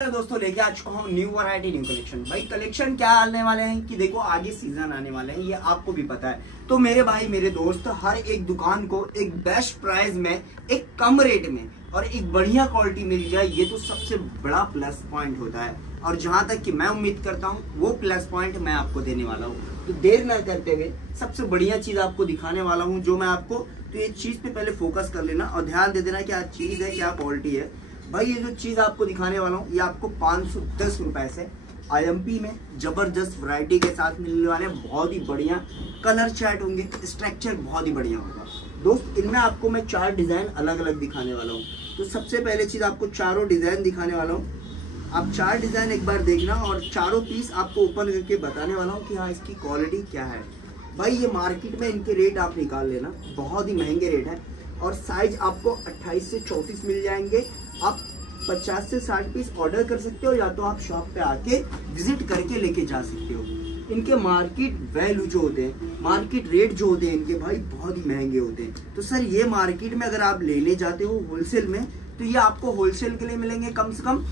दोस्तों लेके आ चुका हूँ न्यू वैरायटी न्यू कलेक्शन। भाई कलेक्शन क्या आने वाले हैं कि देखो आगे सीजन आने वाले हैं, ये आपको भी पता है। तो मेरे भाई मेरे दोस्त हर एक दुकान को एक बेस्ट प्राइस में, एक कम रेट में और एक बढ़िया क्वालिटी मिल जाए, ये तो सबसे बड़ा प्लस पॉइंट होता है। और जहां तक कि मैं उम्मीद करता हूँ वो प्लस पॉइंट मैं आपको देने वाला हूँ। तो देर न करते हुए सबसे बढ़िया चीज आपको दिखाने वाला हूँ जो मैं आपको, तो ये चीज पे पहले फोकस कर लेना और ध्यान दे देना क्या चीज है, क्या क्वालिटी है। भाई ये जो चीज आपको दिखाने वाला हूँ ये आपको 510 रुपए से IMP में जबरदस्त वैरायटी के साथ मिलने वाले हैं। बहुत ही बढ़िया कलर चार्ट होंगे, स्ट्रक्चर बहुत ही बढ़िया होगा दोस्त। इनमें आपको मैं 4 डिजाइन अलग अलग दिखाने वाला हूँ। तो सबसे पहले चीज आपको चारों डिजाइन दिखाने वाला हूँ। आप 4 डिजाइन एक बार देखना और चारों पीस आपको ओपन करके बताने वाला हूँ कि हाँ इसकी क्वालिटी क्या है। भाई ये मार्केट में इनके रेट आप निकाल लेना, बहुत ही महंगे रेट है। और साइज आपको 28 से 34 मिल जाएंगे। आप 50 से 60 पीस ऑर्डर कर सकते हो या तो आप शॉप पे आके विजिट करके लेके जा सकते हो। इनके मार्केट वैल्यू जो होते हैं, मार्केट रेट जो होते हैं इनके भाई बहुत ही महंगे होते हैं। तो सर ये मार्केट में अगर आप लेने जाते हो होलसेल में तो ये आपको होलसेल के लिए मिलेंगे कम से कम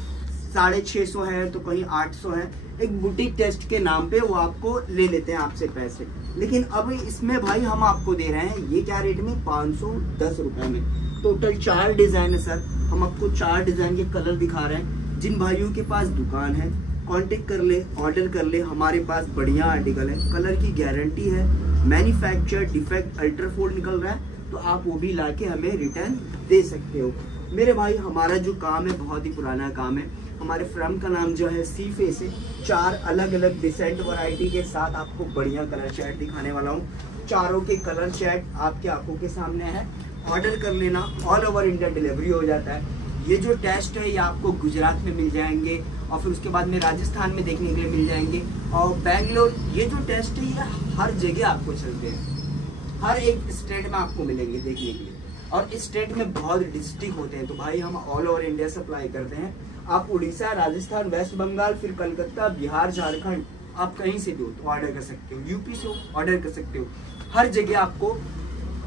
650 है तो कहीं 800 है। एक बुटीक टेस्ट के नाम पे वो आपको ले लेते हैं आपसे पैसे। लेकिन अब इसमें भाई हम आपको दे रहे हैं ये क्या रेट में, 510 रुपए में। टोटल 4 डिजाइन है सर। हम आपको 4 डिजाइन के कलर दिखा रहे हैं। जिन भाइयों के पास दुकान है कांटेक्ट कर ले, ऑर्डर कर ले। हमारे पास बढ़िया आर्टिकल है, कलर की गारंटी है, मैन्युफैक्चर डिफेक्ट अल्ट्राफोल्ड निकल रहा है तो आप वो भी लाके हमें रिटर्न दे सकते हो। मेरे भाई हमारा जो काम है बहुत ही पुराना काम है। हमारे फर्म का नाम जो है सी फेस है। 4 अलग अलग डिसेंट वैरायटी के साथ आपको बढ़िया कलर चार्ट दिखाने वाला हूँ। चारों के कलर चार्ट आपके आंखों के सामने है। ऑर्डर कर लेना, ऑल ओवर इंडिया डिलीवरी हो जाता है। ये जो टेस्ट है ये आपको गुजरात में मिल जाएंगे और फिर उसके बाद में राजस्थान में देखने के लिए मिल जाएंगे और बैंगलोर। ये जो टेस्ट है ये हर जगह आपको चलते हैं, हर एक स्टेट में आपको मिलेंगे देखने के लिए। और इस स्टेट में बहुत डिस्ट्रिक्ट होते हैं तो भाई हम ऑल ओवर इंडिया सप्लाई करते हैं। आप उड़ीसा, राजस्थान, वेस्ट बंगाल, फिर कलकत्ता, बिहार, झारखंड, आप कहीं से भी हो तो ऑर्डर कर सकते हो। यूपी से ऑर्डर कर सकते हो। हर जगह आपको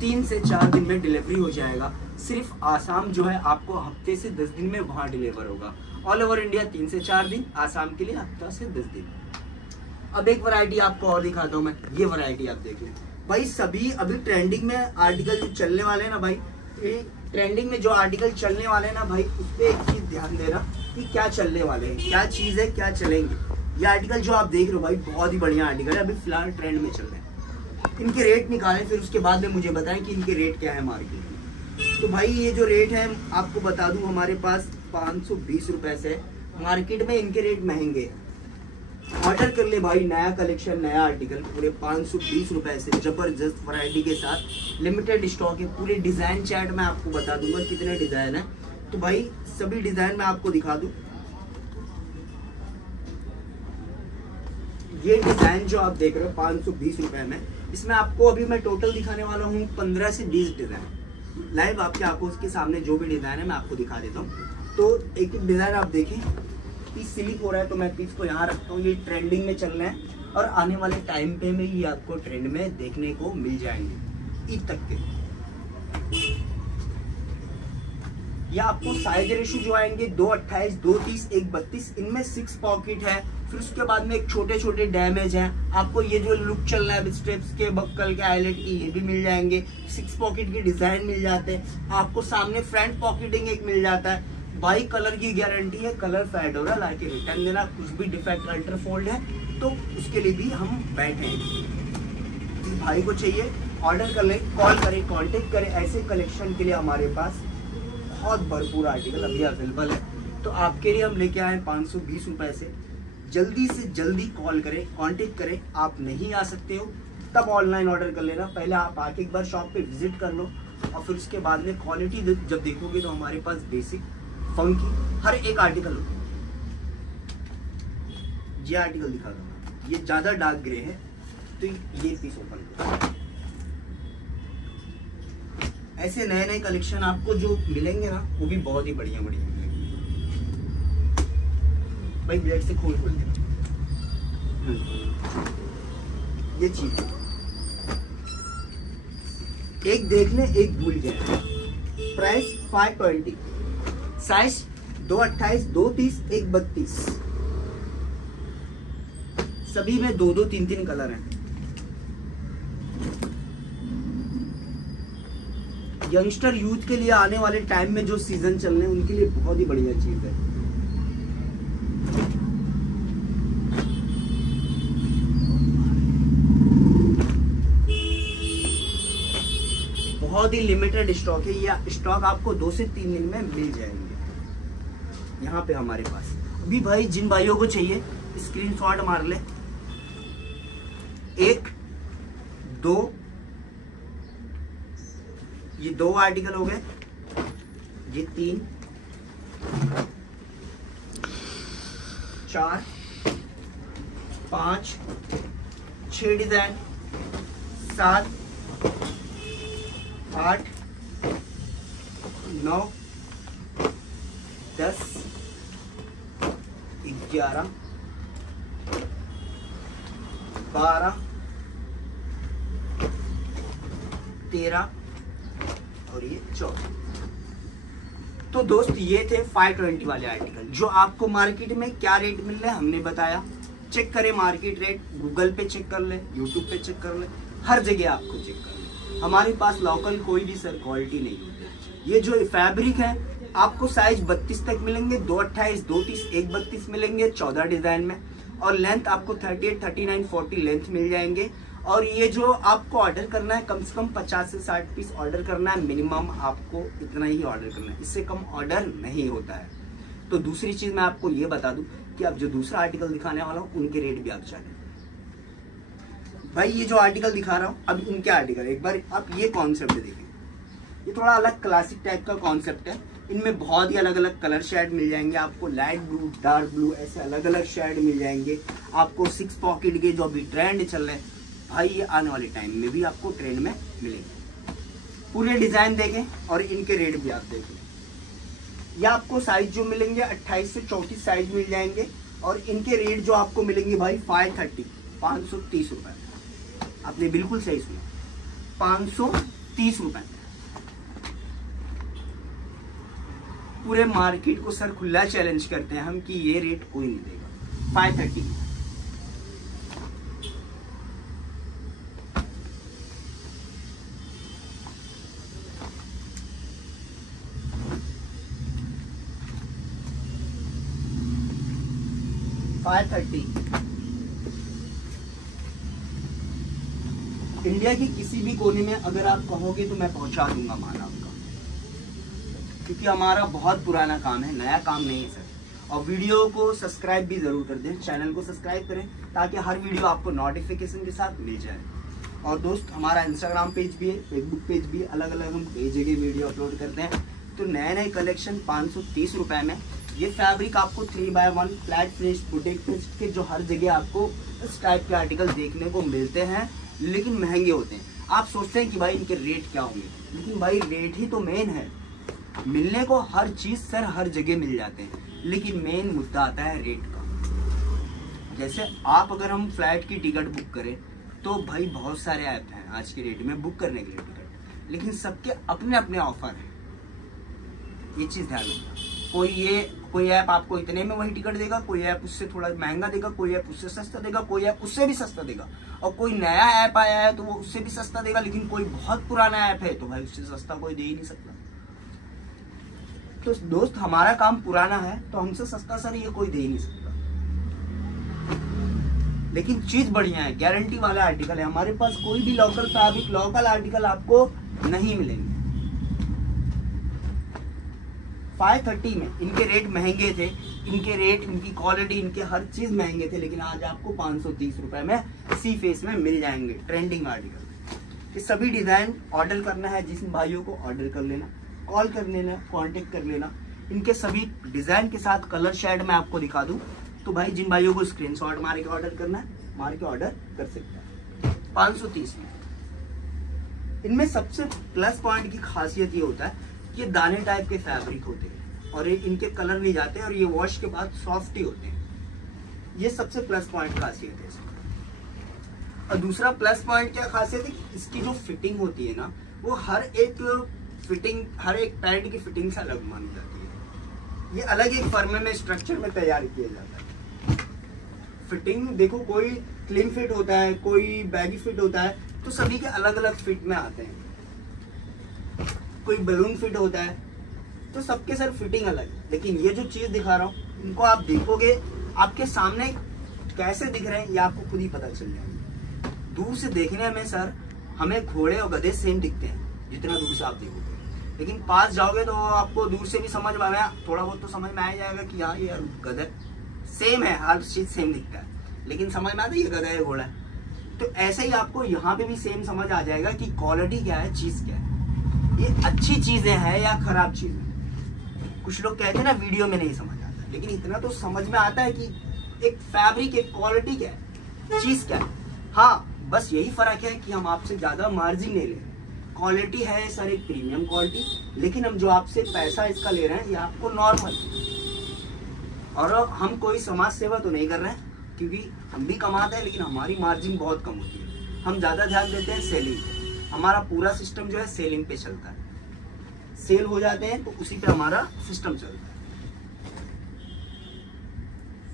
3 से 4 दिन में डिलीवरी हो जाएगा। सिर्फ आसाम जो है आपको हफ्ते से 10 दिन में वहां डिलीवर होगा। ऑल ओवर इंडिया 3 से 4 दिन, आसाम के लिए हफ्ता से 10 दिन। अब एक वैरायटी आपको और दिखाता हूँ मैं। ये वैरायटी आप देख लो भाई। सभी अभी ट्रेंडिंग में आर्टिकल जो चलने वाले हैं ना भाई, ट्रेंडिंग में जो आर्टिकल चलने वाले हैं ना भाई, उस पर एक चीज ध्यान देना कि क्या चलने वाले हैं, क्या चीज है, क्या चलेंगे। ये आर्टिकल जो आप देख रहे हो भाई बहुत ही बढ़िया आर्टिकल है, अभी फिलहाल ट्रेंड में चल रहे हैं। इनके रेट निकालें फिर उसके बाद में मुझे बताएं कि इनके रेट क्या है मार्केट में। तो भाई ये जो रेट है आपको बता दूं, हमारे पास 520 रुपए से। मार्केट में इनके रेट महंगे। ऑर्डर कर ले भाई, नया कलेक्शन, नया आर्टिकल पूरे 520 रुपए से जबरदस्त वैरायटी के साथ। लिमिटेड स्टॉक है। पूरे डिजाइन चार्ट में आपको बता दूंगा कितने डिजाइन है। तो भाई सभी डिजाइन में आपको दिखा दूं। ये डिजाइन जो आप देख रहे हो 520 रुपए में, इसमें आपको अभी मैं टोटल दिखाने वाला हूँ 15 से 20 डिजाइन। लाइव आपके आंखों के सामने जो भी डिजाइन है मैं आपको दिखा देता हूँ। तो एक एक डिजाइन आप देखें। पीस सिलिक हो रहा है तो मैं पीस को यहाँ रखता हूँ। ये ट्रेंडिंग में चल रहे हैं और आने वाले टाइम पे में ये आपको ट्रेंड में देखने को मिल जाएंगे ईद तक के। या आपको साइज रेशो जो आएंगे 228, 230, 132। इनमें 6 पॉकेट है। फिर उसके बाद में एक छोटे छोटे डैमेज हैं। आपको ये जो लुक चल रहा है स्टेप्स के, बक्कल के, आईलेट की, ये भी मिल जाएंगे। 6 पॉकेट के डिजाइन मिल जाते हैं। आपको सामने फ्रंट पॉकेटिंग एक मिल जाता है। भाई कलर की गारंटी है, कलर फेड हो रहा है लाके रिटर्न देना। कुछ भी डिफेक्ट अल्ट्राफोल्ड है तो उसके लिए भी हम बैठे हैं। जिस भाई को चाहिए ऑर्डर कर ले, कॉल करें, कांटेक्ट करें। ऐसे कलेक्शन के लिए हमारे पास बहुत भरपूर आर्टिकल अभी अवेलेबल है। तो आपके लिए हम लेके आए 520 रुपए से। जल्दी से जल्दी कॉल करें, कांटेक्ट करें। आप नहीं आ सकते हो तब ऑनलाइन ऑर्डर कर लेना। पहले आप आके एक बार शॉप पे विजिट कर लो और फिर उसके बाद में क्वालिटी जब देखोगे तो हमारे पास बेसिक, फंकी हर एक आर्टिकल होता है। ये आर्टिकल दिखा दूंगा, ये ज्यादा डार्क ग्रे है तो ये पीस ओपन करो। ऐसे नए नए कलेक्शन आपको जो मिलेंगे ना वो भी बहुत ही बढ़िया बढ़िया मिलेंगे। भाई ब्लेड से खोल खोल देना। ये चीज एक देख ले, एक भूल जाए। प्राइस 520, साइज 228, 230, 132, सभी में 2-2, 3-3 कलर हैं। यंगस्टर यूथ के लिए आने वाले टाइम में जो सीजन चल रहे हैं उनके लिए बहुत ही बढ़िया चीज है। बहुत ही लिमिटेड स्टॉक है, या स्टॉक आपको 2 से 3 दिन में मिल जाएंगे यहाँ पे हमारे पास। अभी भाई जिन भाइयों को चाहिए स्क्रीनशॉट मार ले। 1, 2, ये 2 आर्टिकल हो गए, ये 3, 4, 5, 6 डिजाइन, 7, 8, 9, 10, 11, 12, 13 और ये 14। तो दोस्त ये थे 520 वाले आर्टिकल, जो आपको मार्केट में क्या रेट मिल रहे हैं हमने बताया। चेक करें मार्केट रेट, गूगल पे चेक कर ले, यूट्यूब पे चेक कर ले, हर जगह आपको चेक कर ले। हमारे पास लोकल कोई भी सर क्वालिटी नहीं होती। ये जो फैब्रिक है आपको साइज 32 तक मिलेंगे, 228, 230, 132 मिलेंगे 14 डिजाइन में, और लेंथ आपको 38, 39, 40 लेंथ मिल जाएंगे। और ये जो आपको ऑर्डर करना है कम से कम 50 से 60 पीस ऑर्डर करना है, मिनिमम आपको इतना ही ऑर्डर करना है, इससे कम ऑर्डर नहीं होता है। तो दूसरी चीज मैं आपको ये बता दूं कि अब जो दूसरा आर्टिकल दिखाने वाला हूँ उनके रेट भी आप जाने। भाई ये जो आर्टिकल दिखा रहा हूँ अब इनके आर्टिकल, एक बार आप ये कॉन्सेप्ट देखें, ये थोड़ा अलग क्लासिक टाइप का कॉन्सेप्ट है। इनमें बहुत ही अलग अलग कलर शेड मिल जाएंगे आपको, लाइट ब्लू, डार्क ब्लू, ऐसे अलग अलग शेड मिल जाएंगे आपको। 6 पॉकेट के जो अभी ट्रेंड चल रहे हैं भाई, ये आने वाले टाइम में भी आपको ट्रेंड में मिलेंगे। पूरे डिजाइन देखें और इनके रेट भी आप देखें। ये आपको साइज जो मिलेंगे 28 से 34 साइज मिल जाएंगे, और इनके रेट जो आपको मिलेंगे भाई 530, 530 रुपए। आपने बिल्कुल सही सुना, 530 रुपए। पूरे मार्केट को सर खुला चैलेंज करते हैं हम कि ये रेट कोई नहीं देगा। 530 530। इंडिया के किसी भी कोने में अगर आप कहोगे तो मैं पहुंचा दूंगा माल आपका, क्योंकि हमारा बहुत पुराना काम है, नया काम नहीं है सर। और वीडियो को सब्सक्राइब भी जरूर कर दें, चैनल को सब्सक्राइब करें ताकि हर वीडियो आपको नोटिफिकेशन के साथ मिल जाए। और दोस्त हमारा इंस्टाग्राम पेज भी है, फेसबुक पेज भी, अलग अलग हम कई जगह वीडियो अपलोड करते हैं। तो नए नए कलेक्शन 530 रुपए में। ये फैब्रिक आपको 3x1 flat finish, boutique finish के जो हर जगह आपको इस टाइप के आर्टिकल देखने को मिलते हैं, लेकिन महंगे होते हैं। आप सोचते हैं कि भाई इनके रेट क्या होंगे, लेकिन भाई रेट ही तो मेन है। मिलने को हर चीज सर हर जगह मिल जाते हैं, लेकिन मेन मुद्दा आता है रेट का। जैसे आप अगर हम फ्लाइट की टिकट बुक करें तो भाई बहुत सारे ऐप हैं आज के रेट में बुक करने के लिए टिकट, लेकिन सबके अपने अपने ऑफर हैं। ये चीज ध्यान रखना। कोई ऐप आपको इतने में वही टिकट देगा, कोई ऐप उससे थोड़ा महंगा देगा, कोई ऐप उससे सस्ता देगा, कोई ऐप उससे भी सस्ता देगा, और कोई नया ऐप आया है तो वो उससे भी सस्ता देगा, लेकिन कोई बहुत पुराना ऐप है तो भाई उससे सस्ता कोई दे ही नहीं सकता। तो दोस्त हमारा काम पुराना है तो हमसे सस्ता सर ये कोई दे ही नहीं सकता, लेकिन चीज बढ़िया है, गारंटी वाला आर्टिकल है हमारे पास। कोई भी लोकल फैब्रिक, लोकल आर्टिकल आपको नहीं मिलेंगे। 530 में इनके रेट महंगे थे, इनके रेट, इनकी क्वालिटी, इनके हर चीज महंगे थे, लेकिन आज आपको 530 रुपए में सी फेस में मिल जाएंगे ट्रेंडिंग आर्टिकल। ये सभी डिजाइन ऑर्डर करना है जिन भाइयों को ऑर्डर कर लेना, कॉल कर लेना, कांटेक्ट कर लेना। इनके सभी डिजाइन के साथ कलर शेड में आपको दिखा दूं तो भाई जिन भाइयों को स्क्रीनशॉट मार के ऑर्डर करना है मार के ऑर्डर कर सकते हैं। 530 में इनमें सबसे प्लस पॉइंट की खासियत ये होता है कि दाने टाइप के फैब्रिक होते हैं और ये इनके कलर नहीं जाते और ये वॉश के बाद सॉफ्ट ही होते हैं। ये सबसे प्लस पॉइंट खासियत है इसकी। और दूसरा प्लस पॉइंट क्या खासियत है कि इसकी जो फिटिंग होती है ना, वो हर एक फिटिंग, हर एक पैंट की फिटिंग से अलग मानी जाती है। ये अलग एक फर्मे में स्ट्रक्चर में तैयार किया जाता है। फिटिंग देखो, कोई क्लीन फिट होता है, कोई बैगी फिट होता है, तो सभी के अलग अलग फिट में आते हैं। कोई बलून फिट होता है, तो सबके सर फिटिंग अलग है। लेकिन ये जो चीज दिखा रहा हूँ, इनको आप देखोगे आपके सामने कैसे दिख रहे हैं ये आपको खुद ही पता चल जाएगा। दूर से देखने में सर हमें घोड़े और गधे सेम दिखते हैं जितना दूर से आप देखोगे, लेकिन पास जाओगे तो आपको दूर से भी समझ में आया, थोड़ा बहुत तो समझ में आ जाएगा कि हाँ ये गधा सेम है, हर चीज सेम दिखता है, लेकिन समझ में आता है ये गधा है घोड़ा है। तो ऐसे ही आपको यहाँ पे भी सेम समझ आ जाएगा कि क्वालिटी क्या है, चीज क्या है, ये अच्छी चीजें हैं या खराब चीजें। कुछ लोग कहते हैं ना वीडियो में नहीं समझ आता, लेकिन इतना तो समझ में आता है कि एक फैब्रिक, एक क्वालिटी क्या है, चीज क्या है। हाँ, बस यही फर्क है कि हम आपसे ज्यादा मार्जिन नहीं ले रहे। क्वालिटी है सर एक प्रीमियम क्वालिटी, लेकिन हम जो आपसे पैसा इसका ले रहे हैं ये आपको नॉर्मल। और हम कोई समाज सेवा तो नहीं कर रहे हैं, क्योंकि हम भी कमाते हैं, लेकिन हमारी मार्जिन बहुत कम होती है। हम ज्यादा ध्यान देते हैं सेलिंग पे। हमारा पूरा सिस्टम जो है सेलिंग पे चलता है। सेल हो जाते हैं तो उसी पे हमारा सिस्टम चलता है।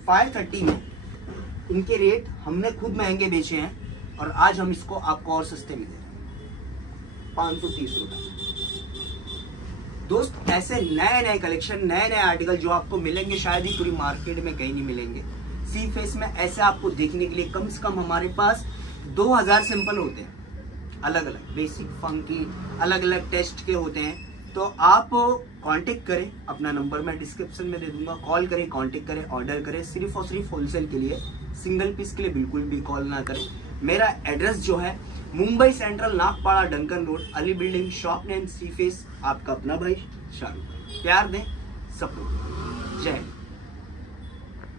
530 में इनके रेट हमने खुद महंगे बेचे हैं, और आज हम इसको आपको और सस्ते में दे रहे हैं 530 रुपए। दोस्त, ऐसे नए नए कलेक्शन, नए नए आर्टिकल जो आपको मिलेंगे शायद ही पूरी मार्केट में कहीं नहीं मिलेंगे। सी फेस में ऐसे आपको देखने के लिए कम से कम हमारे पास 2000 सैंपल होते हैं, अलग अलग बेसिक, फंकी, अलग अलग टेस्ट के होते हैं। तो आप कांटेक्ट करें, अपना नंबर मैं डिस्क्रिप्शन में दे दूंगा, कॉल करें, कांटेक्ट करें, ऑर्डर करें। सिर्फ और सिर्फ होलसेल के लिए, सिंगल पीस के लिए बिल्कुल भी कॉल ना करें। मेरा एड्रेस जो है Mumbai central, Nagpada, Duncan road, Ali building, shop name sea face. आपका अपना भाई शाहरुख। प्यार दें, सपोर्ट। जय हिंद।